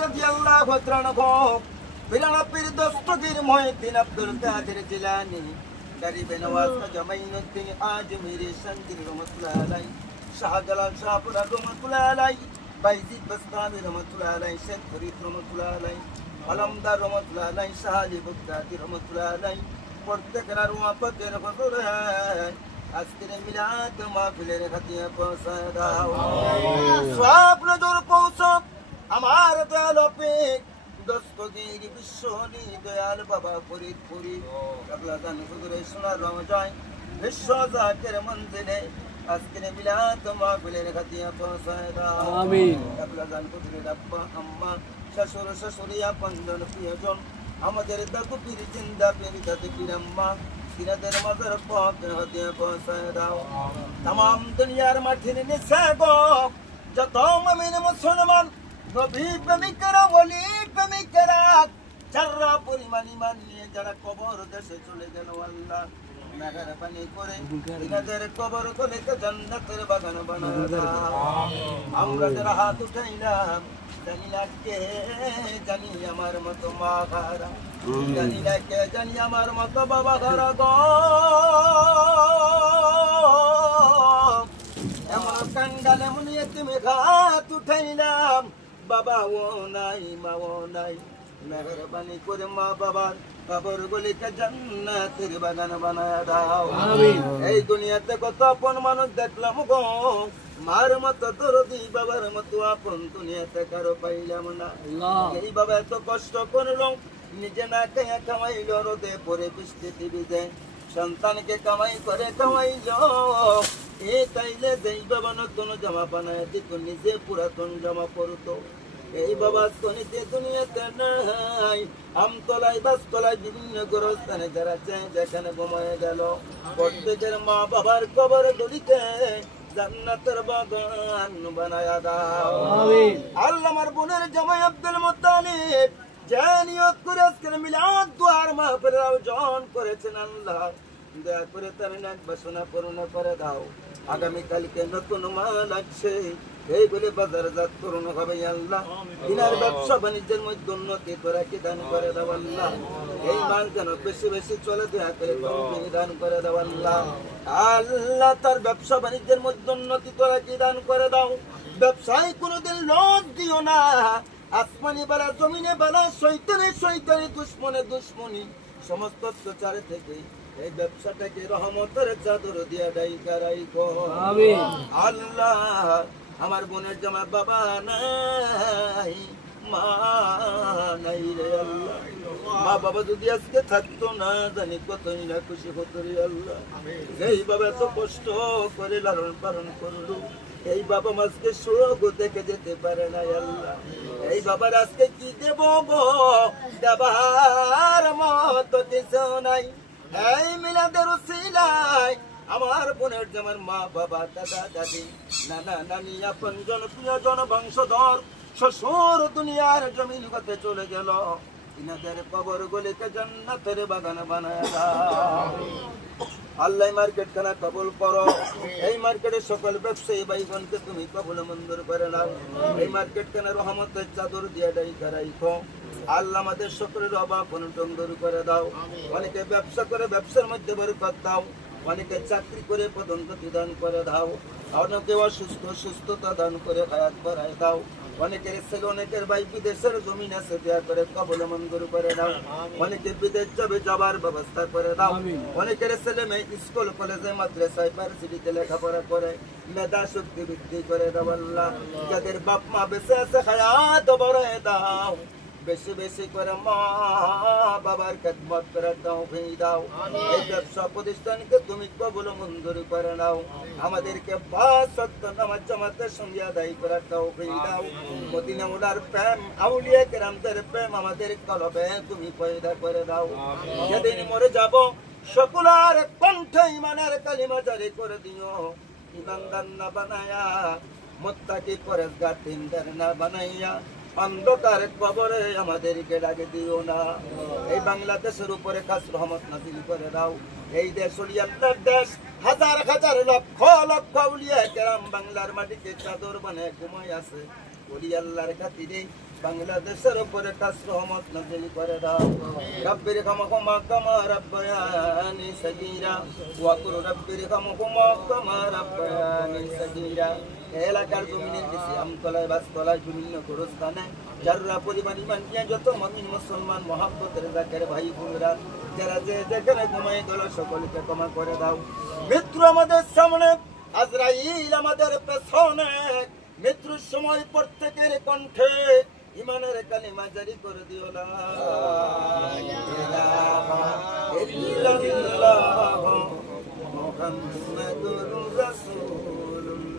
রাদিয়াল্লাহু তাআলা বিরানা পীর দস্তগীর মুহিদ্দিন আব্দুল কাদের জিলানী গরিব নওয়াজ জামাইনুদ্দিন আজমিরি সন্দির রহমাতুল্লাহ আলাইহি শাহজালাল শাহপুর রহমাতুল্লাহ আলাইহি বাইজিদ বাস্তামি রহমাতুল্লাহ আলাইহি শেখ ফরিদ রহমাতুল্লাহ আলাইহি আলমদার রহমাতুল্লাহ আলাইহি শাহলি বগদাদি রহমাতুল্লাহ আলাইহি প্রত্যেকের রওয়াপতের হুজুর হ্যায় আজকের মিলাদ মাহফিলের খাতিয়া পৌঁছায় দাও সব নজর পৌঁছো আমার দয়াল অপিক দস্তগীর বিশ্বনী দয়াল বাবা ফরিদপুরি কাবলা জান হুজুরের সোনার রমজান বিশ্ব জাকের মঞ্জিলে আজকের মিলাদ মাহফিলের খাতিয়া পৌঁছায় দাও আমিন কাবলা জান হুজুরের আব্বা আম্মা শ্বশুর শাশুড়িয়া পঞ্জন প্রিয়জন আমাদের দাদু পীর জিন্দা পীর দাদু পীর আম্মা সিরাদের মাজার পাক হাতে পৌঁছায় দাও तमाम দুনিয়ার মাটির নিচে গো যত মুমিন মুসলমান নবী প্রেমিকরা ওলি প্রেমিকরা যারা পরিমাণ ঈমান নিয়ে যারা কবর দেশে চলে গেল আল্লাহ মেহেরবানি করে ইনাদের কবর গুলো জান্নাতের বাগান বানায় দাও আমরা যারা হাত উঠাইলাম জানি না কে জানি আমার মতো মা ঘরা জানি না কে জানি আমার মতো বাবা ঘরা গো এমন কাঙ্গালে মুনিয়ে তুমি হাত উঠাইলাম বাবা ও নাই মা ও নাই মেহেরবানি করে মা বাবার কবর গুলিকে জান্নাতের বাগান বানায় দাও আমিন এই দুনিয়াতে কত আপন মানুষ দেখলাম গো মার মতো দরদি বাবার মতো আপন দুনিয়াতে কারো পাইলাম না এই বাবা এত কষ্ট করলো নিজে না খেয়ে কামাইলো রোদে পরে বৃষ্টিতে ভিজে সন্তানকে কামাই করে কামাইলো এ তাইলে যেই বাবা নতুন জামা বানায় দিত নিজে পুরাতন জামা পরতো এই বাবা তনিতে দুনিয়াতে নাই আমতলায় বাসতলায় বিভিন্ন গোরস্থানে যারা যেখানে ঘুমায় গেল প্রত্যেকের মা বাবার কবর গুলিতে জান্নাতের বাগান বানায়া দাও আমিন আল্লাহ আমার বোনের জামাই আব্দুল মুত্তালিব যে নিয়ত করে আজকের মিলাদ দুয়ার মাহফিলের আয়োজন করেছেন আল্লাহ দয়া করে তার নেক বাসনা পূর্ণ করে দাও আগামী কালকে নতুন মাল আছে এইগুলি বাজারজাত করুন হবে আল্লাহ দিনার ব্যবসা বাণিজ্যের মধ্যে উন্নতি করে কি দান করে দাও আল্লাহ এই মাল যেন বেশি বেশি চলে দয়া করে তুমি দান করে দাও আল্লাহ আল্লাহ তার ব্যবসা বাণিজ্যের মধ্যে উন্নতি করে কি দান করে দাও ব্যবসায় কোনোদিন লস দিও না আসমানি বালা জমিনে বালা শয়তানি দুশ্মনে দুশ্মনী সমস্ত অত্যাচার থেকে এই ব্যবসাটাকে রহমতের চাদর দিয়া ডাইকা রাইখো আমিন আল্লাহ আমার বোনের জামা বাবা নাই মা নাই রে আল্লাহ মা বাবা যদি আজকে থাকতো না জানি কতই না খুশি হতো রে আল্লাহ এই বাবা এত কষ্ট করে লালন পালন করলো এই বাবা আজকে সুখ দেখে যেতে পারে না আল্লাহ এই বাবার আজকে কি দেব গো দেবার মত কিছু নাই এই মিলাদের উসিলায় আমার বোনের জামার মা বাবা দাদা দাদি নানা নানি আপনজন প্রিয়জন বংশধর শ্বশুর দুনিয়ার জমিন হতে চলে গেল ইনাদের কবর গুলিকে জান্নাতের বাগান বানায় দাও আল্লাহ মার্কেট খানা কবুল করো এই মার্কেটের সকল ব্যবসায়ী ভাইগণকে তুমি কবুল মঞ্জুর করে নাও এই মার্কেট খানা রহমতের চাদর দিয়ে ডাইকা রাইখো আল্লাহ আমাদের সকলের অভাব অনটন দূর করে দাও অনেকে ব্যবসা করে ব্যবসার মধ্যে বরকত দাও অনেকে চাকরি করে পদোন্নতি দান করে দাও অনেকে অসুস্থ সুস্থতা দান করে হায়াত বাড়ায় দাও অনেকের ছেলে অনেকের ভাই বিদেশের জমিন আছে দেয়া করে কবল মঞ্জুর করে দাও অনেকে বিদেশ যাবে যাবার ব্যবস্থা করে দাও অনেকের ছেলে মেয়ে স্কুল কলেজে মাদ্রাসায় ভার্সিটিতে লেখাপড়া করে মেধা শক্তি বৃদ্ধি করে দাও আল্লাহ যাদের বাপ মা বেঁচে আছে হায়াত বাড়ায় দাও বেশি বেশি করে মা বাবার খেদমত করে তৌফিক দাও এই ব্যবসা প্রতিষ্ঠানকে তুমি কবুল মঞ্জুর করে নাও আমাদেরকে পাঁচ ওয়াক্ত নামাজ জামাতের সঙ্গে আদায় করার তৌফিক দাও মদিনা মুলার প্রেম আউলিয়া কেরামদের প্রেম আমাদের কলবে তুমি পয়দা করে দাও যেদিন মরে যাব সকলের কণ্ঠে ইমানের কালিমা জারি করে দিও ইমানদার না বানায়া মুত্তাকি পরেজগার দিনদার না বানাইয়া অন্ধকার কবরে আমাদেরকে ডাকে দিও না এই বাংলাদেশের উপরে খাস রহমত নাজিল করে দাও এই দেশ আল্লাহর দেশ হাজার হাজার লক্ষ লক্ষ উলিয়া কেরাম বাংলার মাটিতে চাদর বানায় ঘুমায় আছে ওলি আল্লাহর খাতিরে বাংলাদেশের উপরে কাজ রহমত নাজিল করে দাও রব্বির খামখমা কামা রব্বায়ানি সগীরা ওয়া কুর রব্বির খামখমা কামা রব্বায়ানি সগীরা এলাকার জমিনের নিচে আমতলায় বাসতলায় বিভিন্ন গোরস্থানে যারা পরিমাণ ইমান নিয়ে যত মুমিন মুসলমান মহাব্বতের জাকের ভাই বোনেরা যারা যে যেখানে ঘুমাই গেল সকলকে ক্ষমা করে দাও মৃত্যু আমাদের সামনে আজরাইল আমাদের পেছনে মৃত্যুর সময় প্রত্যেকের কণ্ঠে ইমানের কালিমা জারি করে দিও লা ইলাহা ইল্লাল্লাহ মুহাম্মাদুর রাসূলুল্লাহ